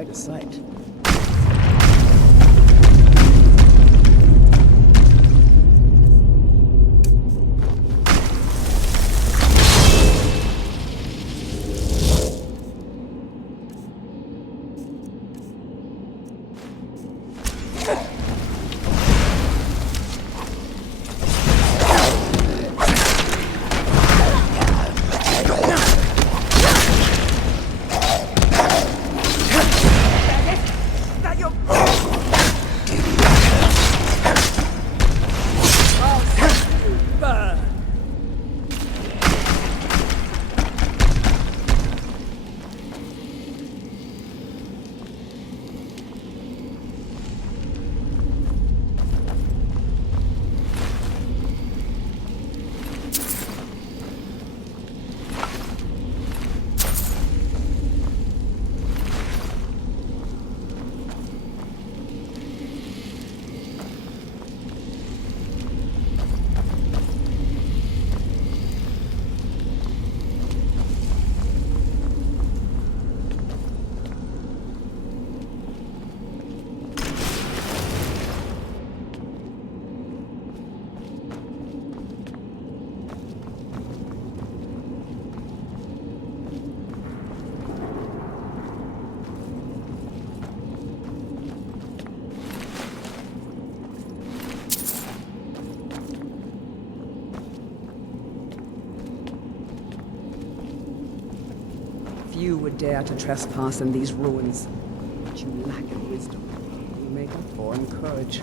quite a sight. Few would dare to trespass in these ruins, but you lack in wisdom. You make up for in courage.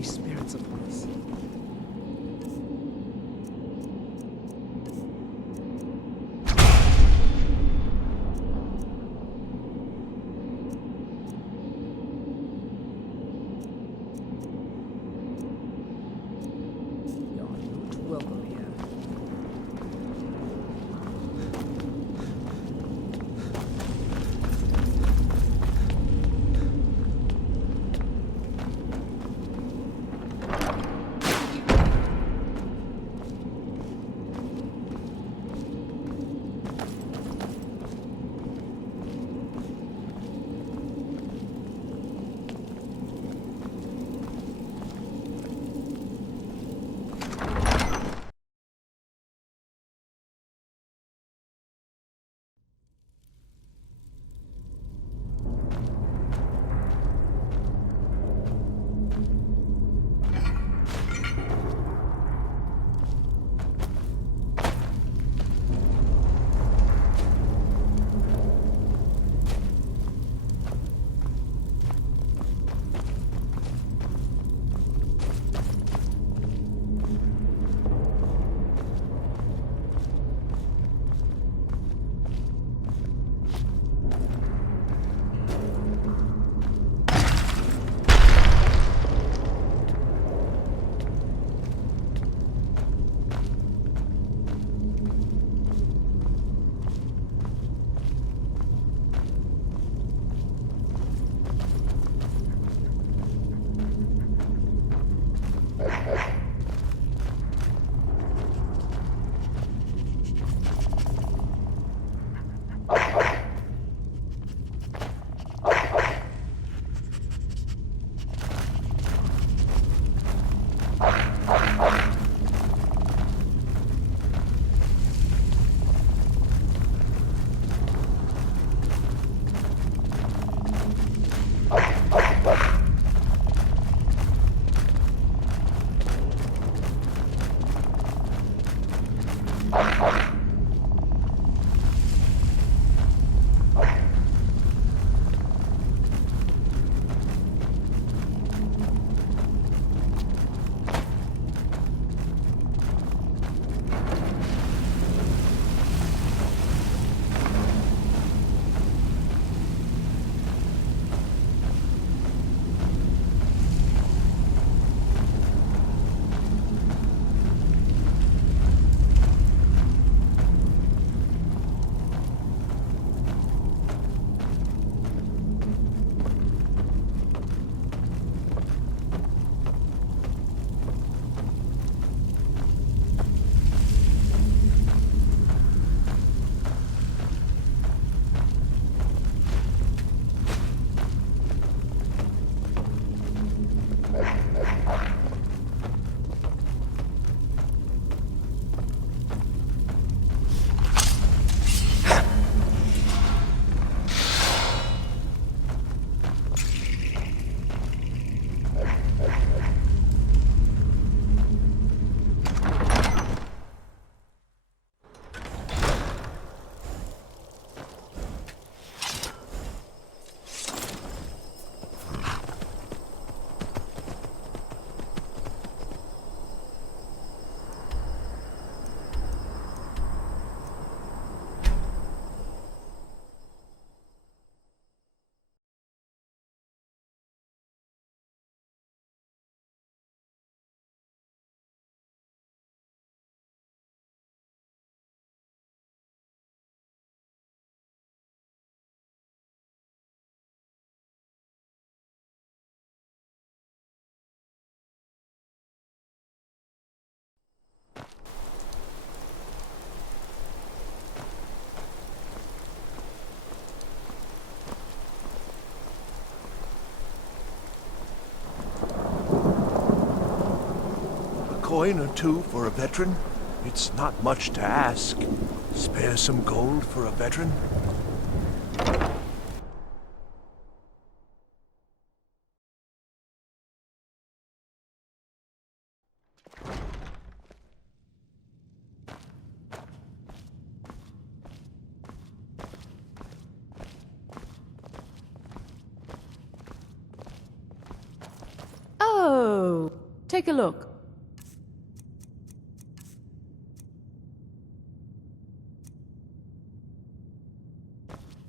angry spirits upon us. You're not welcome here. Coin or two for a veteran? It's not much to ask. Spare some gold for a veteran? Oh, Take a look.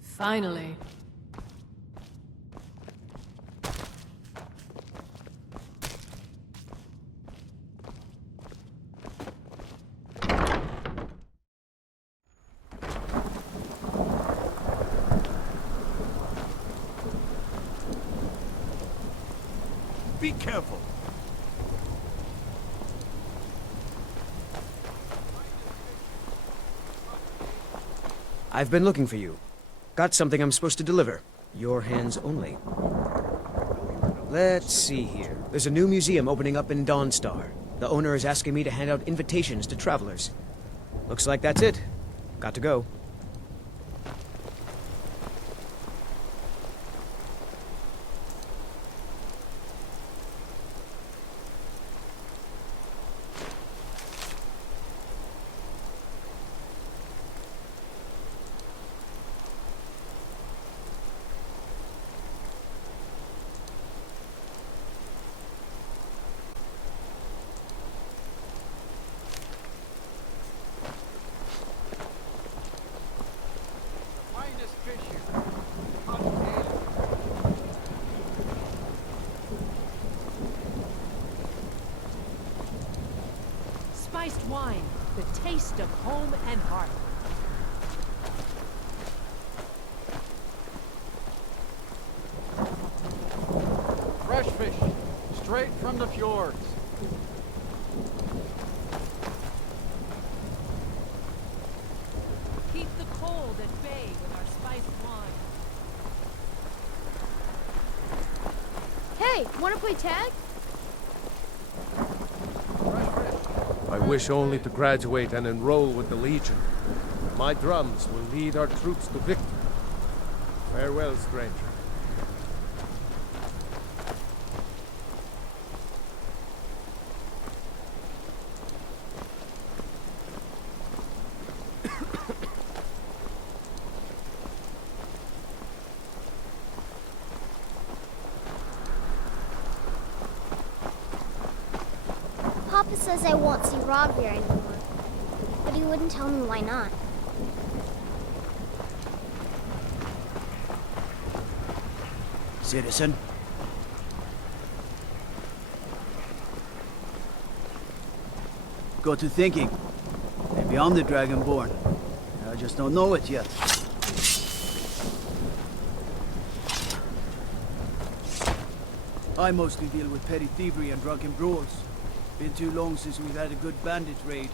Finally. Be careful. I've been looking for you. Got something I'm supposed to deliver. Your hands only. Let's see here. There's a new museum opening up in Dawnstar. The owner is asking me to hand out invitations to travelers. Looks like that's it. Got to go. Spiced wine, the taste of home and heart. Fresh fish, straight from the fjords. Keep the cold at bay with our spiced wine. Hey, wanna play tag? I wish only to graduate and enroll with the Legion. My drums will lead our troops to victory. Farewell, stranger. Papa says I won't see Rob here anymore, but he wouldn't tell me why not. Citizen? Got to thinking. Maybe I'm the Dragonborn. I just don't know it yet. I mostly deal with petty thievery and drunken brawls. Been too long since we've had a good bandit raid.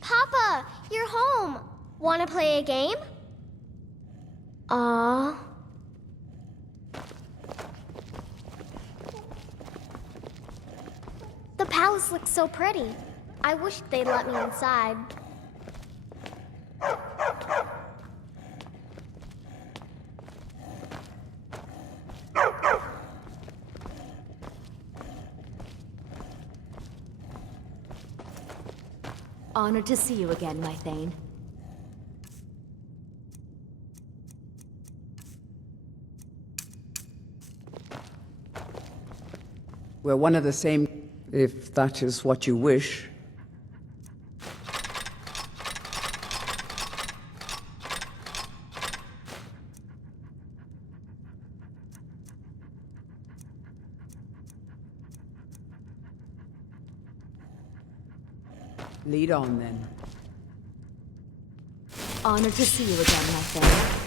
Papa, you're home. Wanna play a game? Aww. The palace looks so pretty. I wish they'd let me inside. Honored to see you again, my Thane. We're one of the same, if that is what you wish. Lead on, then. Honored to see you again, my Thane.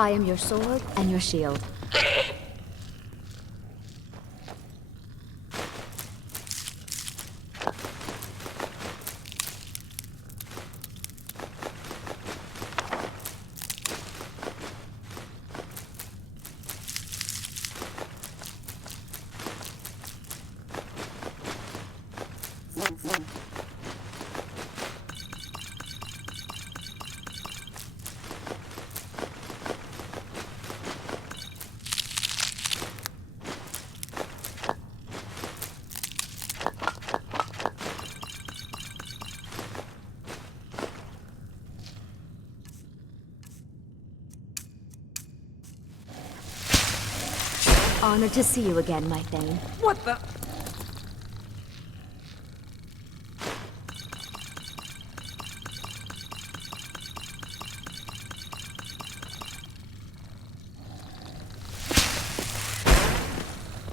I am your sword and your shield. Honored to see you again, my Thane. What the?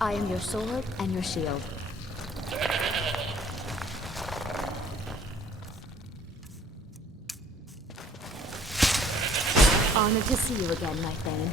I am your sword and your shield. Honored to see you again, my Thane.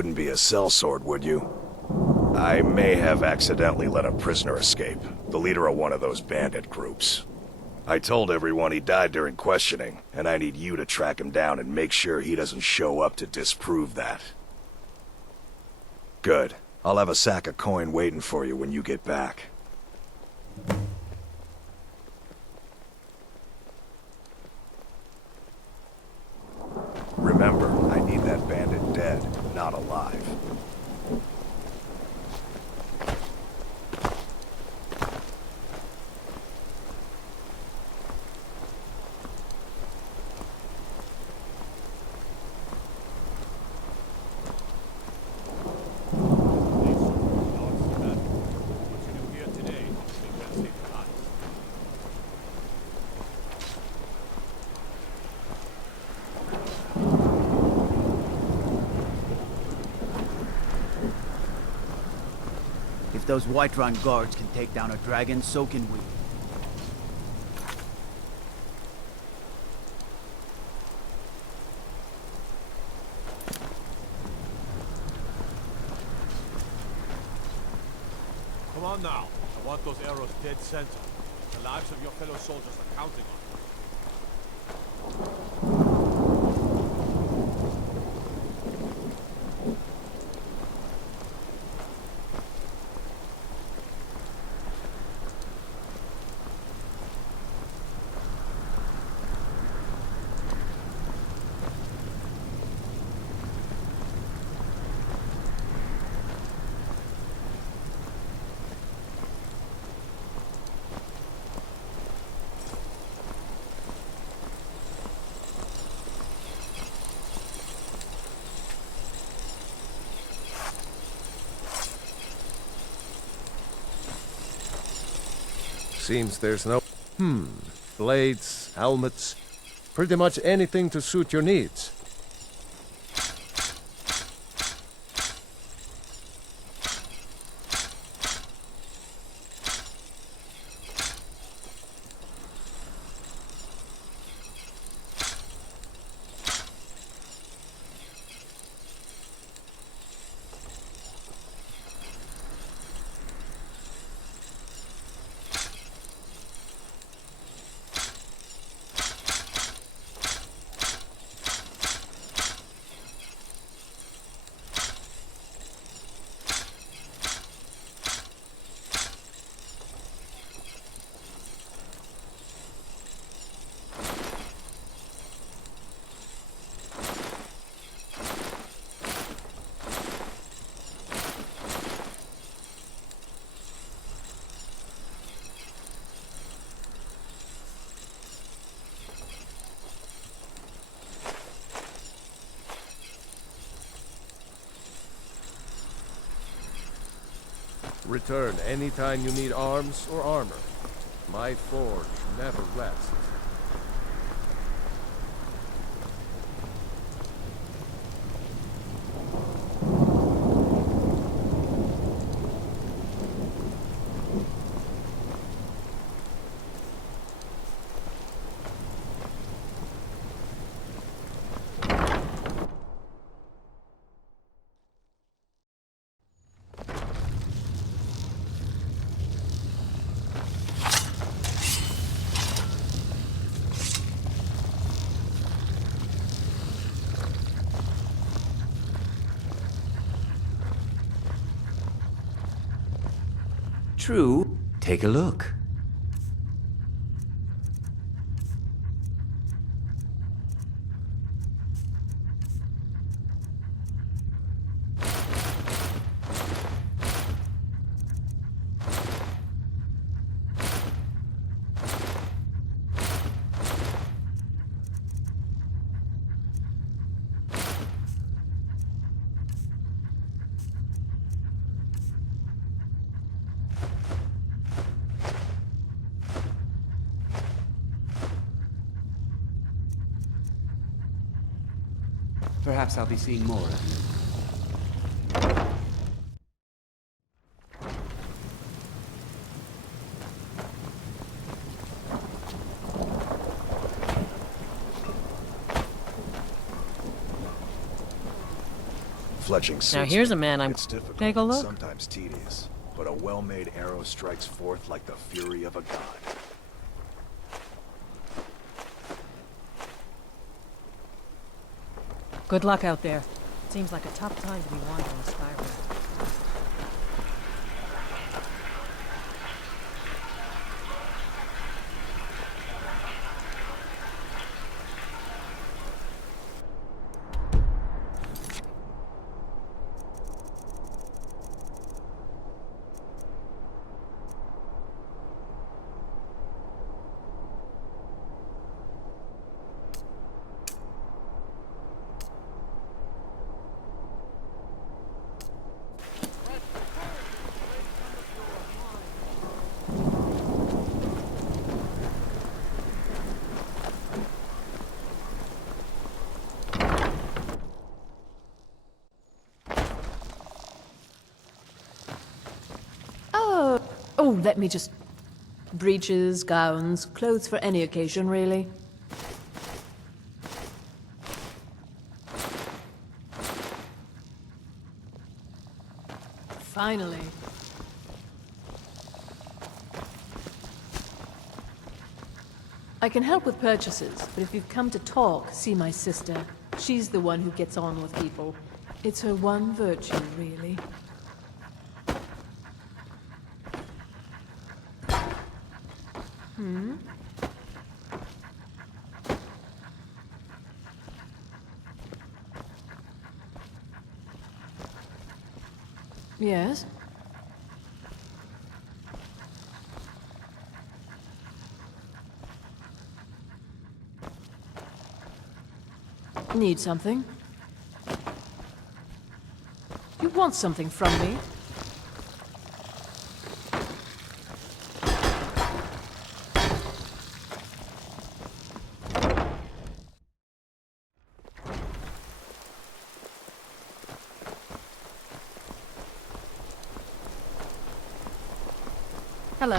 wouldn't be a sellsword, would you? I may have accidentally let a prisoner escape, the leader of one of those bandit groups. I told everyone he died during questioning, and I need you to track him down and make sure he doesn't show up to disprove that. Good. I'll have a sack of coin waiting for you when you get back. Remember, I need that bandit dead, not alive. If those Whiterun guards can take down a dragon, so can we. Come on now. I want those arrows dead center. The lives of your fellow soldiers are counting on you. Seems there's no... Blades, helmets, pretty much anything to suit your needs. Return anytime you need arms or armor. My forge never rests. True. Take a look. Perhaps I'll be seeing more of you. fletching Now suits here's me. a man I'm... It's difficult, Take a and look. sometimes tedious, but a well-made arrow strikes forth like the fury of a god. Good luck out there. Seems like a tough time to be wandering Skyrim. Oh, let me just... Breeches, gowns, clothes for any occasion, really. Finally. I can help with purchases, but if you've come to talk, see my sister. She's the one who gets on with people. It's her one virtue, really. Hmm? Yes? Need something? You want something from me? Hello.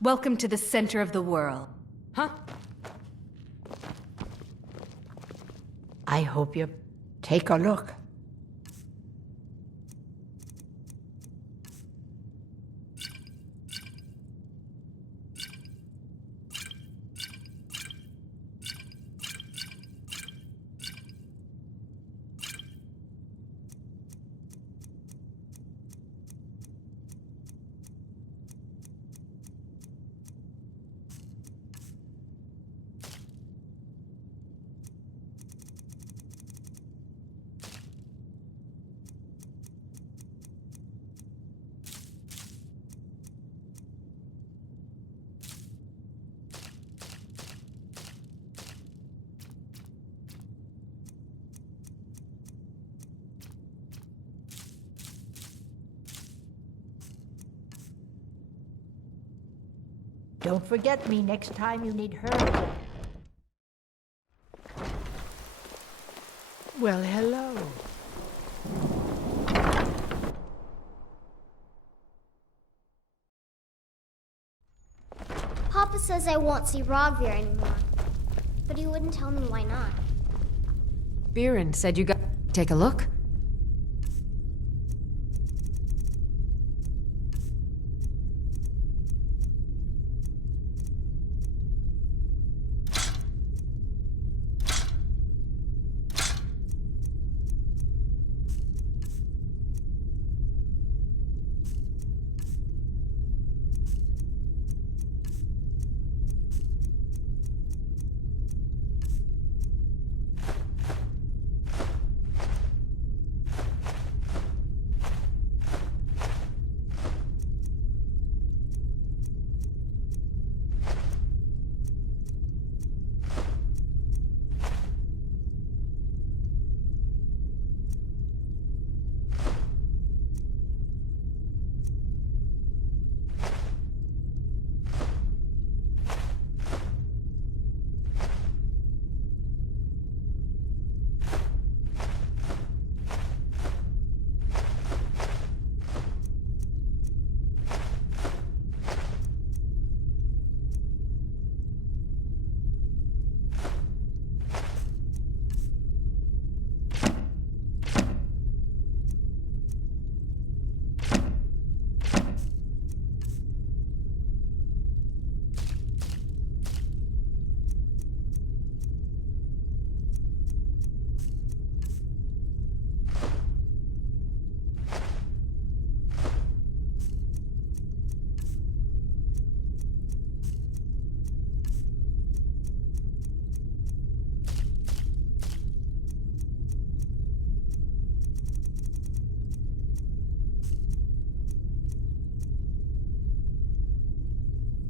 Welcome to the center of the world. Huh? I hope you take a look. Don't forget me next time you need herbs. Well, hello. Papa says I won't see Rogvir anymore, but he wouldn't tell me why not. Biren said you got... Take a look.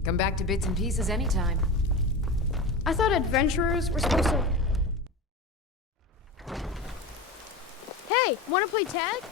Come back to bits and pieces anytime. I thought adventurers were supposed to... Hey, wanna play tag?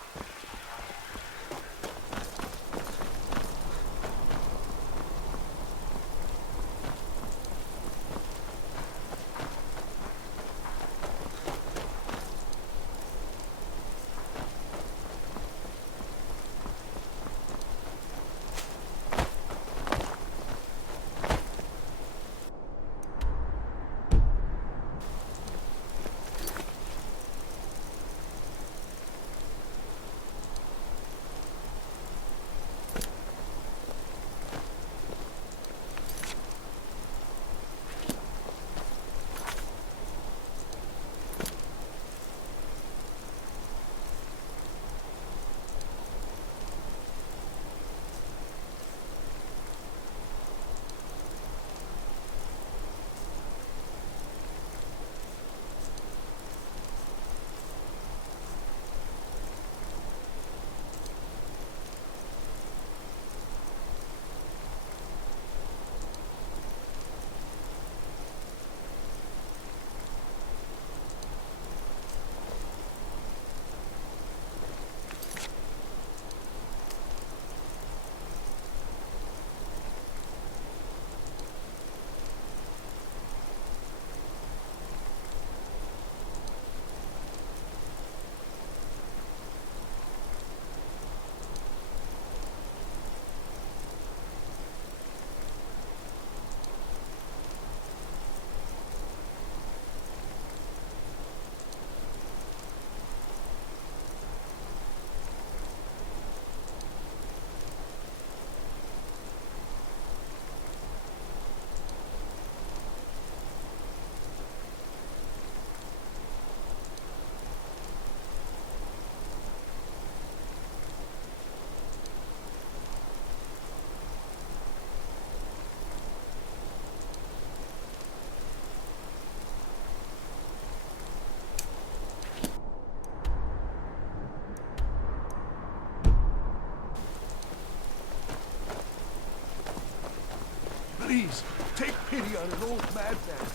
Please, take pity on an old madman.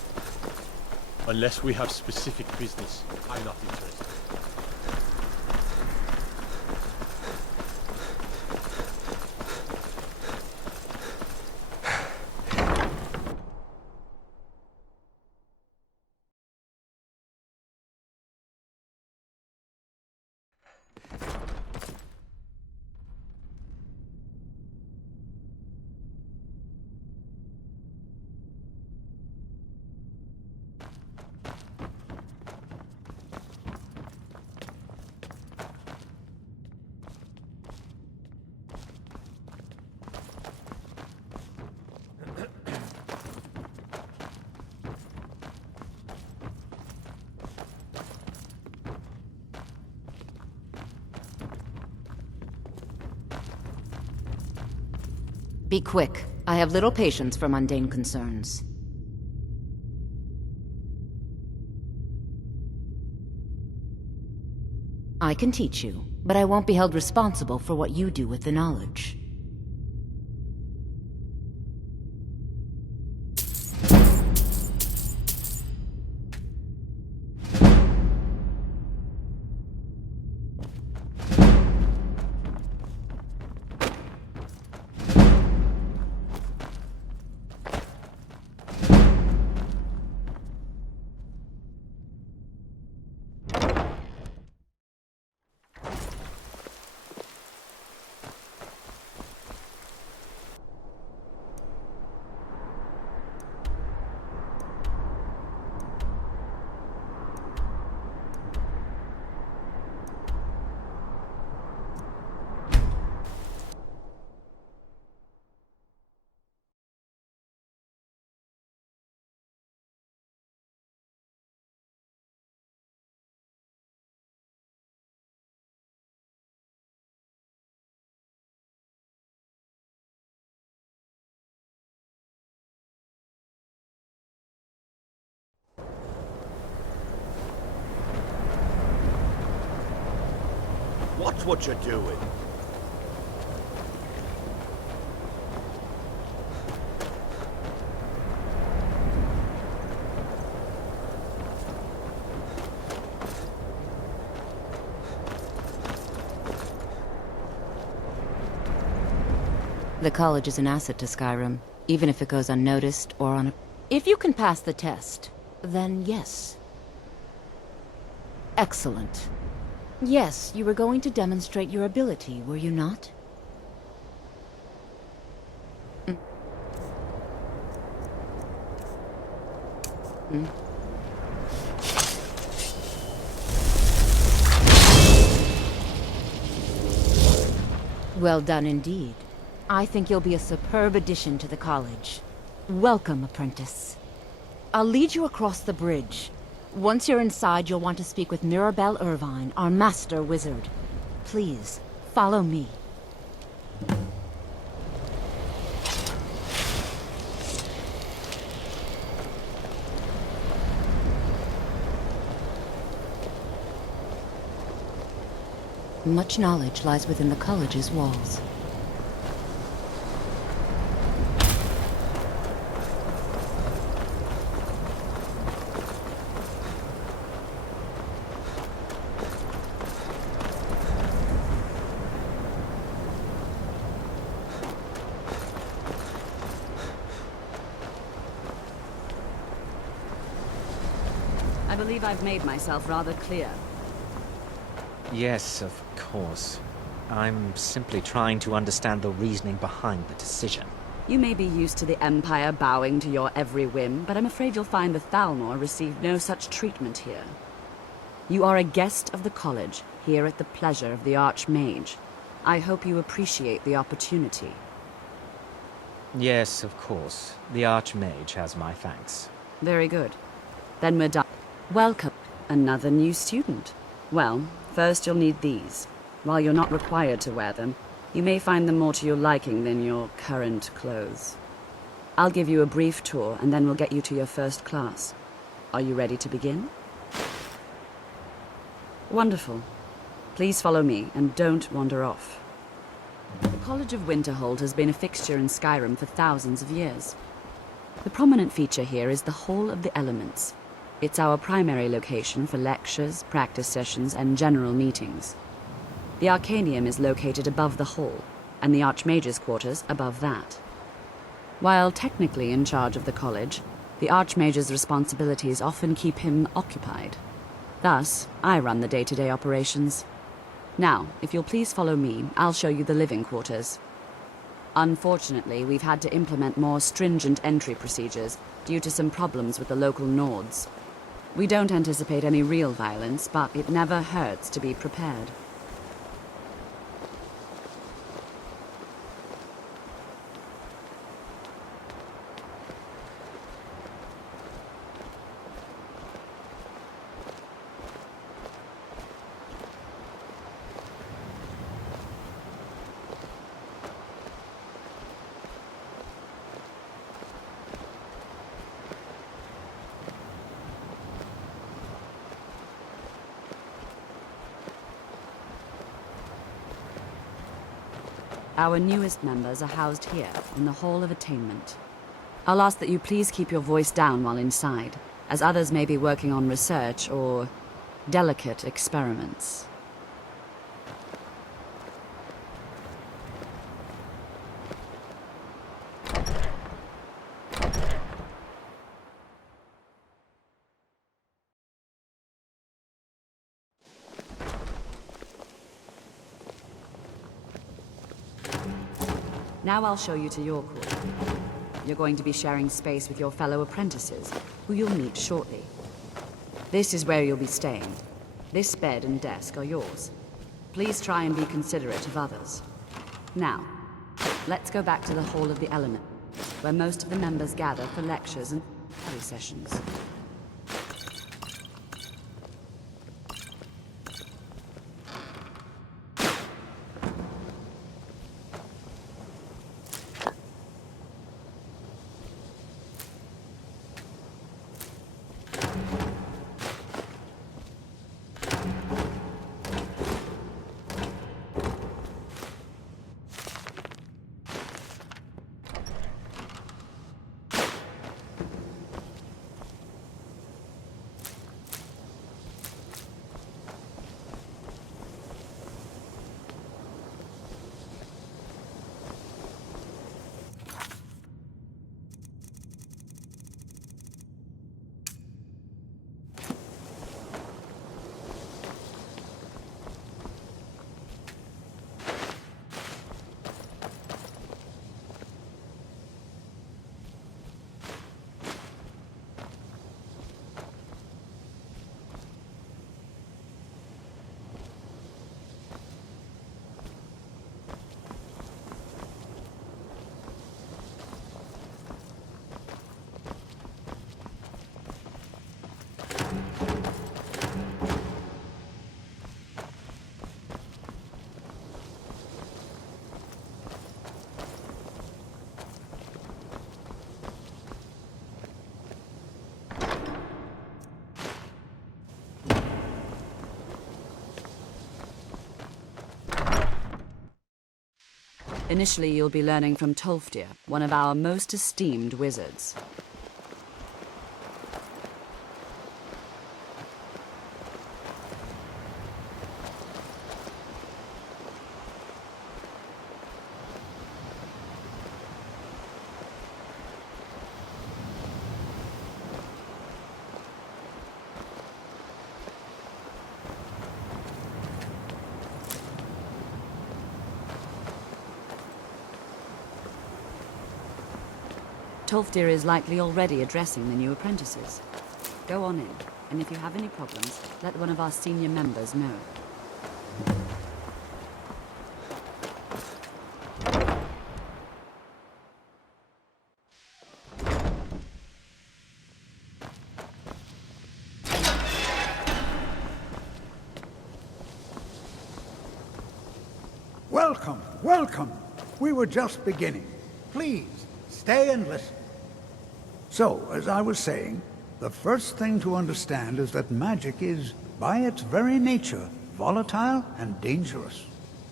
Unless we have specific business, I'm not interested. Be quick. I have little patience for mundane concerns. I can teach you, but I won't be held responsible for what you do with the knowledge. Watch what you're doing. The college is an asset to Skyrim, even if it goes unnoticed or on a... If you can pass the test, then yes. Excellent. Yes, you were going to demonstrate your ability, were you not? Well done indeed. I think you'll be a superb addition to the college. Welcome, apprentice. I'll lead you across the bridge. Once you're inside, you'll want to speak with Mirabelle Irvine, our master wizard. Please, follow me. Much knowledge lies within the college's walls. I believe I've made myself rather clear. Yes, of course. I'm simply trying to understand the reasoning behind the decision. You may be used to the Empire bowing to your every whim, but I'm afraid you'll find the Thalmor received no such treatment here. You are a guest of the college, here at the pleasure of the Archmage. I hope you appreciate the opportunity. Yes, of course. The Archmage has my thanks. Very good. Then we're done. Welcome, another new student. Well, first you'll need these. While you're not required to wear them, you may find them more to your liking than your current clothes. I'll give you a brief tour, and then we'll get you to your first class. Are you ready to begin? Wonderful. Please follow me, and don't wander off. The College of Winterhold has been a fixture in Skyrim for thousands of years. The prominent feature here is the Hall of the Elements. It's our primary location for lectures, practice sessions, and general meetings. The Arcanium is located above the hall, and the Archmage's quarters above that. While technically in charge of the college, the Archmage's responsibilities often keep him occupied. Thus, I run the day-to-day operations. Now, if you'll please follow me, I'll show you the living quarters. Unfortunately, we've had to implement more stringent entry procedures due to some problems with the local Nords. We don't anticipate any real violence, but it never hurts to be prepared. Our newest members are housed here, in the Hall of Attainment. I'll ask that you please keep your voice down while inside, as others may be working on research or delicate experiments. Now I'll show you to your quarter. You're going to be sharing space with your fellow apprentices, who you'll meet shortly. This is where you'll be staying. This bed and desk are yours. Please try and be considerate of others. Now, let's go back to the Hall of the Element, where most of the members gather for lectures and study sessions. Initially, you'll be learning from Tolfdir, one of our most esteemed wizards. Tolfdir is likely already addressing the new apprentices. Go on in, and if you have any problems, let one of our senior members know. Welcome, welcome. We were just beginning. Please, stay and listen. So, as I was saying, the first thing to understand is that magic is, by its very nature, volatile and dangerous.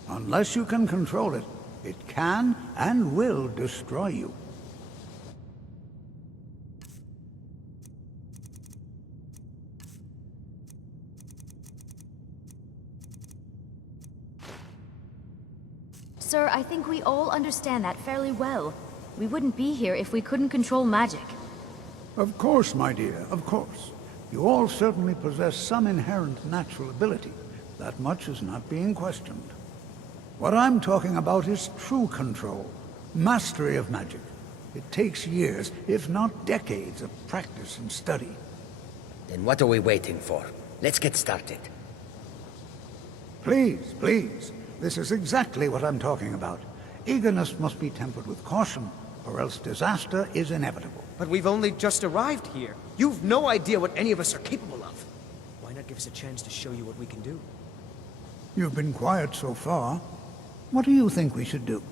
Unless you can control it, it can and will destroy you. Sir, I think we all understand that fairly well. We wouldn't be here if we couldn't control magic. Of course, my dear, of course. You all certainly possess some inherent natural ability. That much is not being questioned. What I'm talking about is true control, mastery of magic. It takes years, if not decades, of practice and study. Then what are we waiting for? Let's get started. Please, please. This is exactly what I'm talking about. Eagerness must be tempered with caution, or else disaster is inevitable. But we've only just arrived here. You've no idea what any of us are capable of. Why not give us a chance to show you what we can do? You've been quiet so far. What do you think we should do?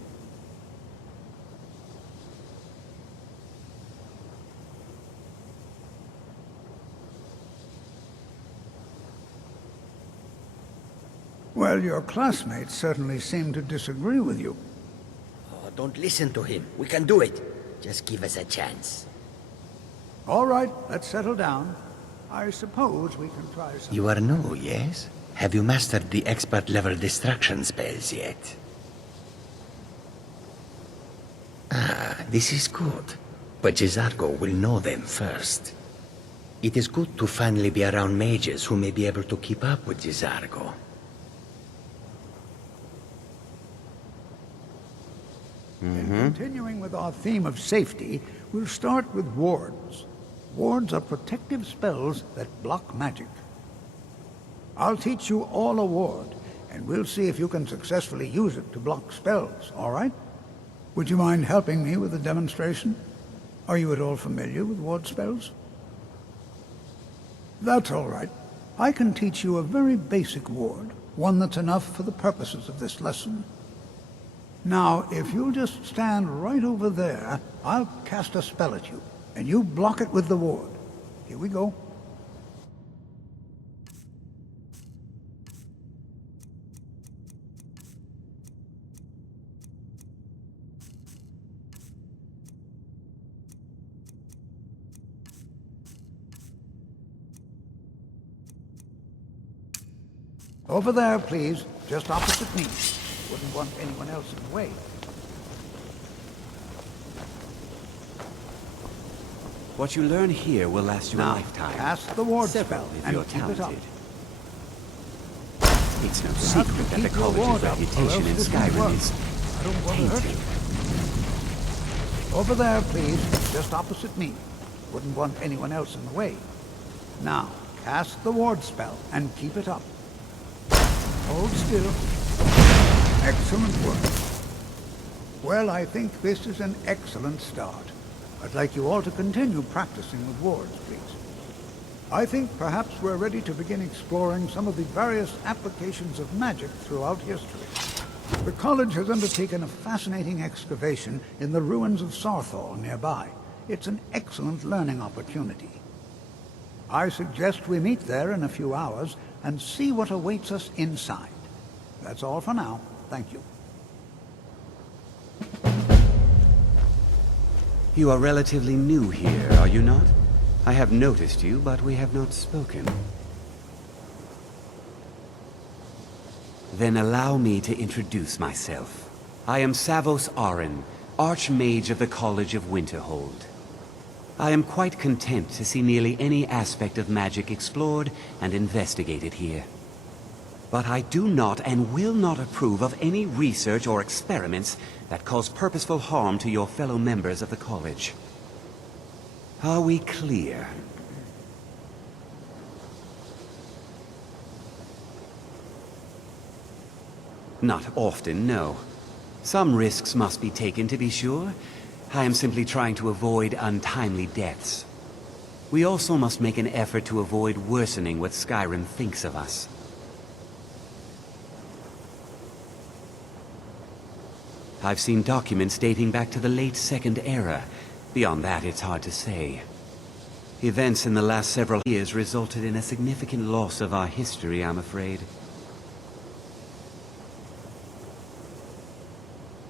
Well, your classmates certainly seem to disagree with you. Oh, don't listen to him. We can do it. Just give us a chance. All right, let's settle down. I suppose we can try something. You are new, yes? Have you mastered the expert-level distraction spells yet? Ah, this is good. But Jizargo will know them first. It is good to finally be around mages who may be able to keep up with Jizargo. Continuing with our theme of safety, we'll start with wards. Wards are protective spells that block magic. I'll teach you all a ward, and we'll see if you can successfully use it to block spells, all right? Would you mind helping me with a demonstration? Are you at all familiar with ward spells? That's all right. I can teach you a very basic ward, one that's enough for the purposes of this lesson. Now, if you'll just stand right over there, I'll cast a spell at you, and you block it with the ward. Here we go. Over there, please, just opposite me. Wouldn't want anyone else in the way. What you learn here will last you a lifetime. Cast the ward Several spell if and you're keep it up. talented. It's no secret that the college's reputation in Skyrim is I don't want to hurt tainted. you. Over there, please, just opposite me. Wouldn't want anyone else in the way. Now, cast the ward spell and keep it up. Hold still. Excellent work. Well, I think this is an excellent start. I'd like you all to continue practicing with wards, please. I think perhaps we're ready to begin exploring some of the various applications of magic throughout history. The college has undertaken a fascinating excavation in the ruins of Sarthal nearby. It's an excellent learning opportunity. I suggest we meet there in a few hours and see what awaits us inside. That's all for now. Thank you. You are relatively new here, are you not? I have noticed you, but we have not spoken. Then allow me to introduce myself. I am Savos Arin, Archmage of the College of Winterhold. I am quite content to see nearly any aspect of magic explored and investigated here. But I do not and will not approve of any research or experiments that cause purposeful harm to your fellow members of the college. Are we clear? Not often, no. Some risks must be taken, to be sure. I am simply trying to avoid untimely deaths. We also must make an effort to avoid worsening what Skyrim thinks of us. I've seen documents dating back to the late Second Era. Beyond that, it's hard to say. Events in the last several years resulted in a significant loss of our history, I'm afraid.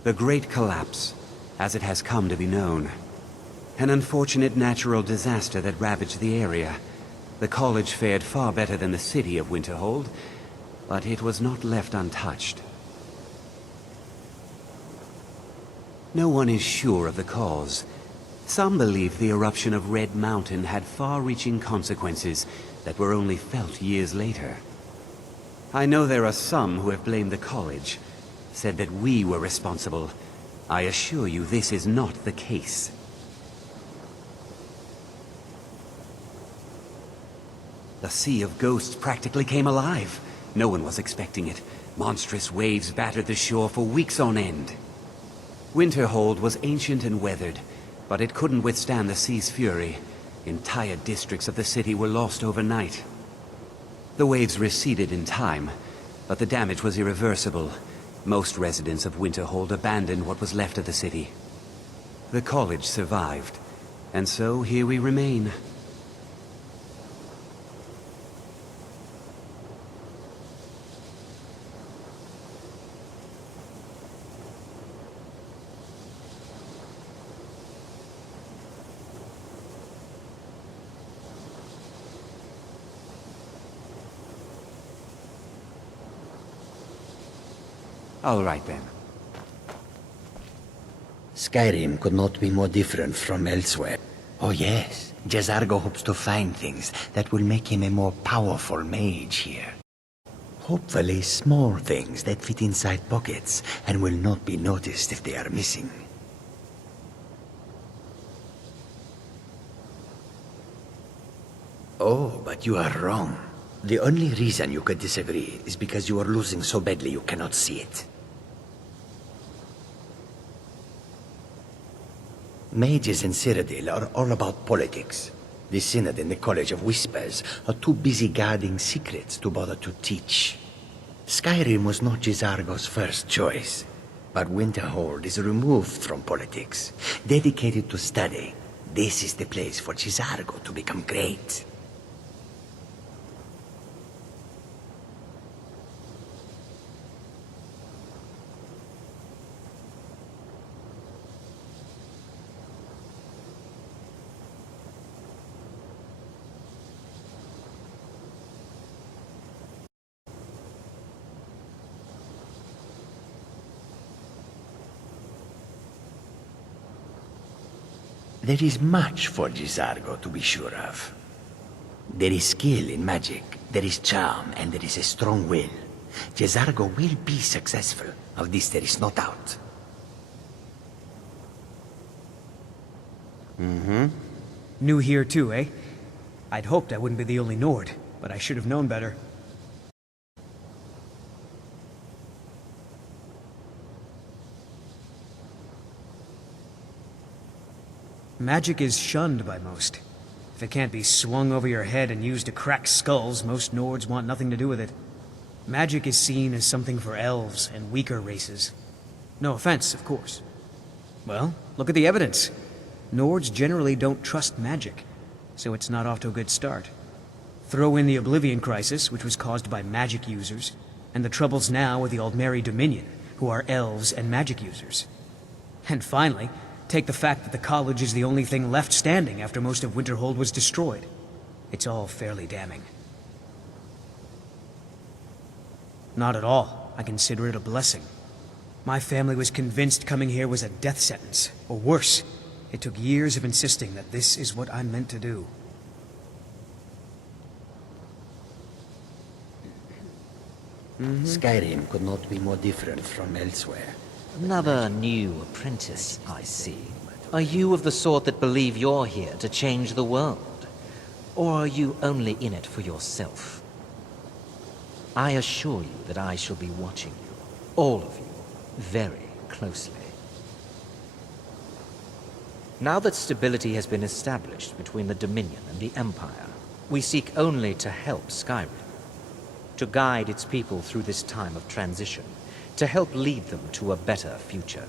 The Great Collapse, as it has come to be known. An unfortunate natural disaster that ravaged the area. The college fared far better than the city of Winterhold, but it was not left untouched. No one is sure of the cause. Some believe the eruption of Red Mountain had far-reaching consequences that were only felt years later. I know there are some who have blamed the college, said that we were responsible. I assure you this is not the case. The Sea of Ghosts practically came alive. No one was expecting it. Monstrous waves battered the shore for weeks on end. Winterhold was ancient and weathered, but it couldn't withstand the sea's fury. Entire districts of the city were lost overnight. The waves receded in time, but the damage was irreversible. Most residents of Winterhold abandoned what was left of the city. The college survived, and so here we remain. All right, then. Skyrim could not be more different from elsewhere. Oh yes, Jazargo hopes to find things that will make him a more powerful mage here. Hopefully small things that fit inside pockets and will not be noticed if they are missing. Oh, but you are wrong. The only reason you could disagree is because you are losing so badly you cannot see it. Mages in Cyrodiil are all about politics. The Synod and the College of Whispers are too busy guarding secrets to bother to teach. Skyrim was not Jizargo's first choice, but Winterhold is removed from politics, dedicated to study. This is the place for Jizargo to become great. There is much for Jizargo to be sure of. There is skill in magic, there is charm, and there is a strong will. Jizargo will be successful. Of this there is no doubt. Mm-hmm. New here too, eh? I'd hoped I wouldn't be the only Nord, but I should have known better. Magic is shunned by most. If it can't be swung over your head and used to crack skulls, most Nords want nothing to do with it. Magic is seen as something for elves and weaker races. No offense, of course. Well, look at the evidence. Nords generally don't trust magic, so it's not off to a good start. Throw in the Oblivion Crisis, which was caused by magic users, and the troubles now with the Aldmeri Dominion, who are elves and magic users. And finally, Take the fact that the college is the only thing left standing after most of Winterhold was destroyed. It's all fairly damning. Not at all. I consider it a blessing. My family was convinced coming here was a death sentence, or worse. It took years of insisting that this is what I'm meant to do. Skyrim could not be more different from elsewhere. Another new apprentice, I see. Are you of the sort that believe you're here to change the world? Or are you only in it for yourself? I assure you that I shall be watching you, all of you, very closely. Now that stability has been established between the Dominion and the Empire, we seek only to help Skyrim, to guide its people through this time of transition, to help lead them to a better future.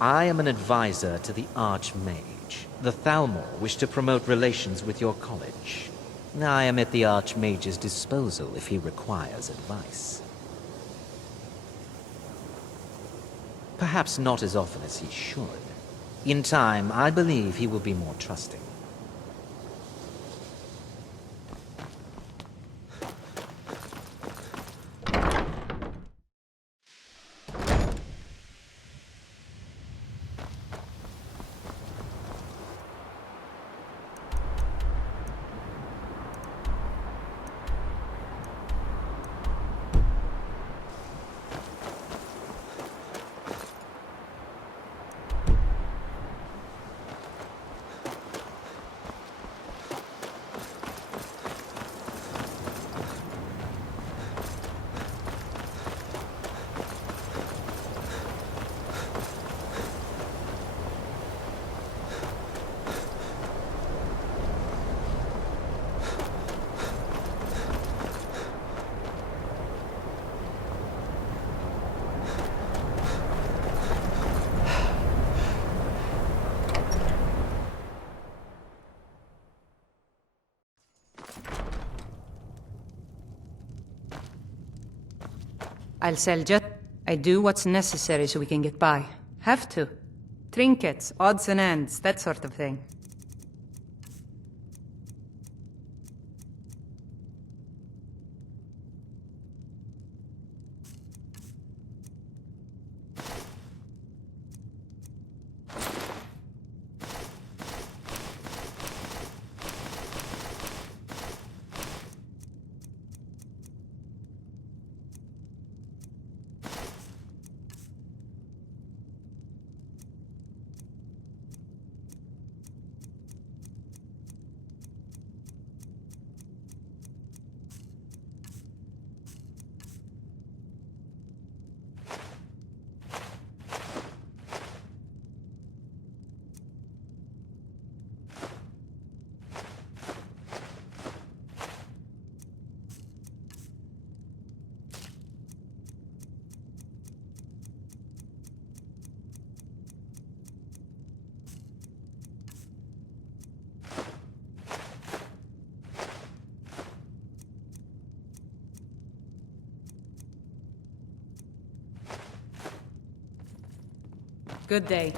I am an advisor to the Archmage. The Thalmor wish to promote relations with your college. I am at the Archmage's disposal if he requires advice. Perhaps not as often as he should. In time, I believe he will be more trusting. I'll sell just... I do what's necessary so we can get by. Have to. Trinkets, odds and ends, that sort of thing. Good day.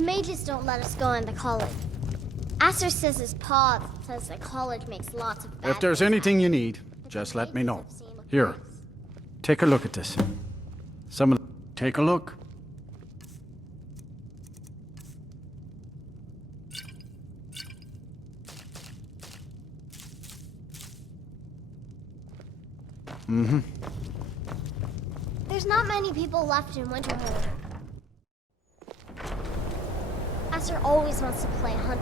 The mages don't let us go into college. Asher says his pa says the college makes lots of bad If there's anything you need, just let me know. Here, take a look at this. Take a look. Mm-hmm. There's not many people left in Winterhold. Asher always wants to play hunt.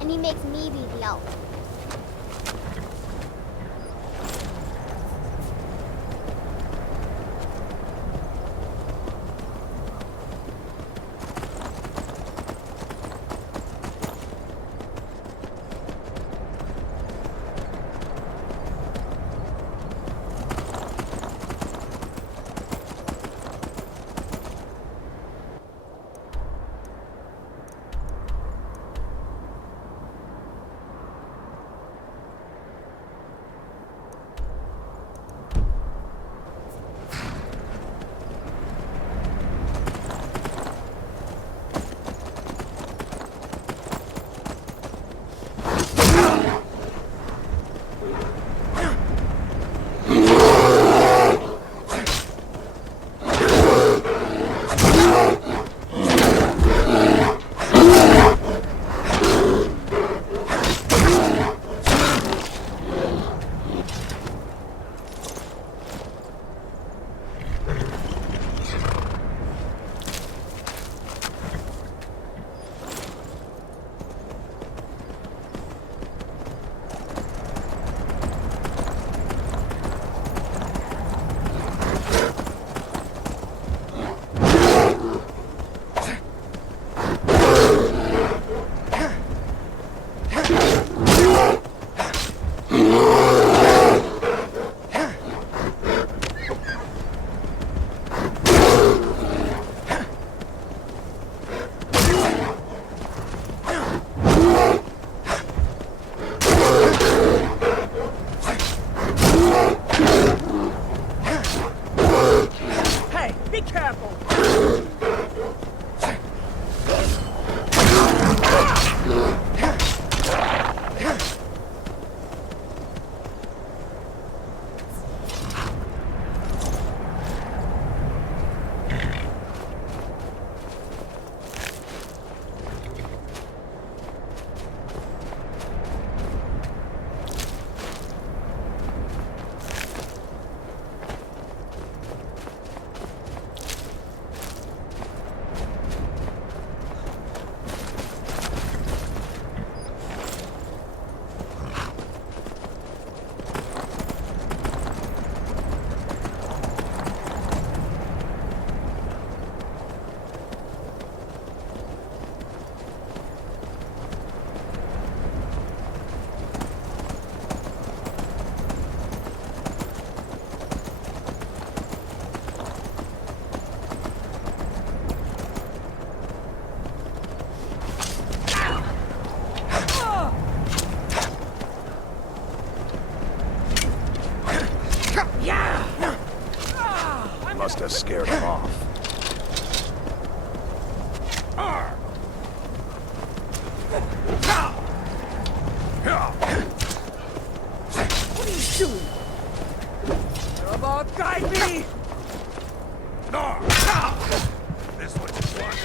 And he makes me be the elf. Be careful! Must have scared him off. What are you doing? You're about to guide me! This what you want.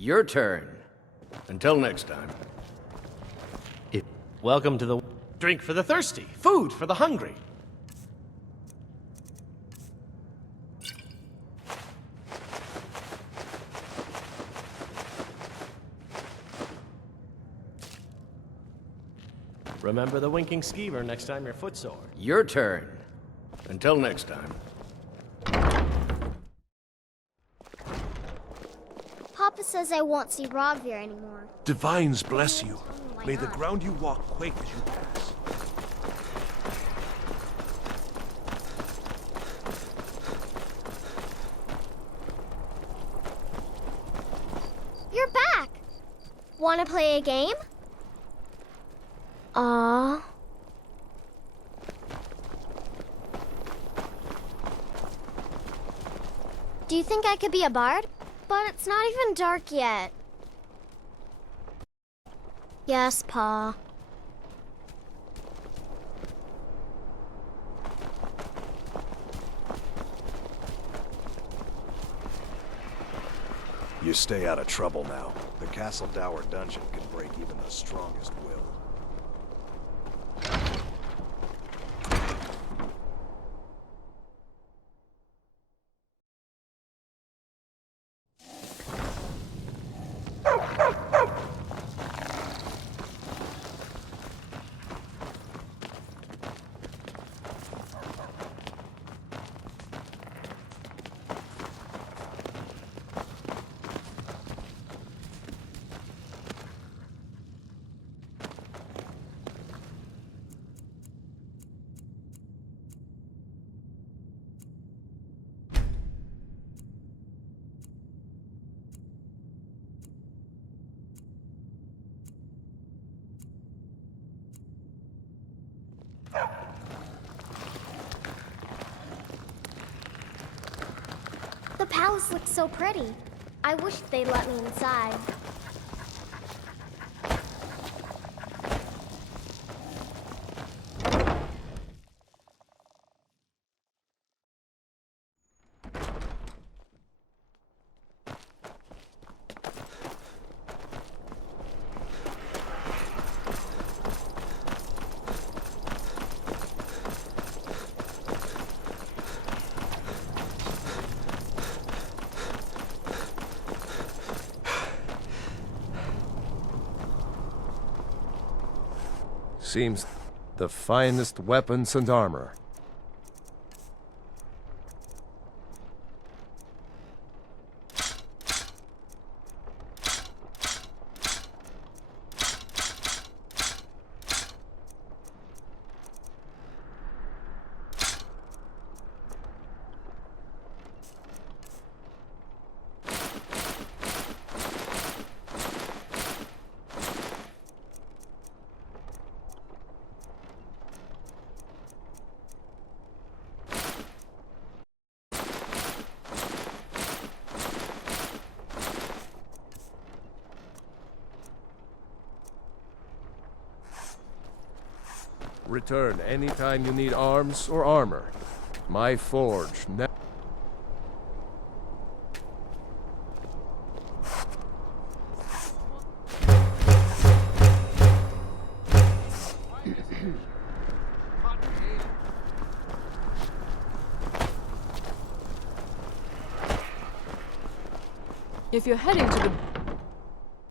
Your turn. Until next time. Welcome to the... Drink for the thirsty, food for the hungry. Remember the winking skeever next time you're footsore. Your turn. Until next time. Papa says I won't see Rogvir anymore. Divines bless you. May the ground you walk quake as you pass. You're back! Wanna play a game? Aww. Do you think I could be a bard? But it's not even dark yet. Yes, Pa. You stay out of trouble now. The Castle Dower dungeon can break even the strongest will. The palace looks so pretty. I wish they'd let me inside. Seems the finest weapons and armor. Return anytime you need arms or armor. My forge never... If you're heading to the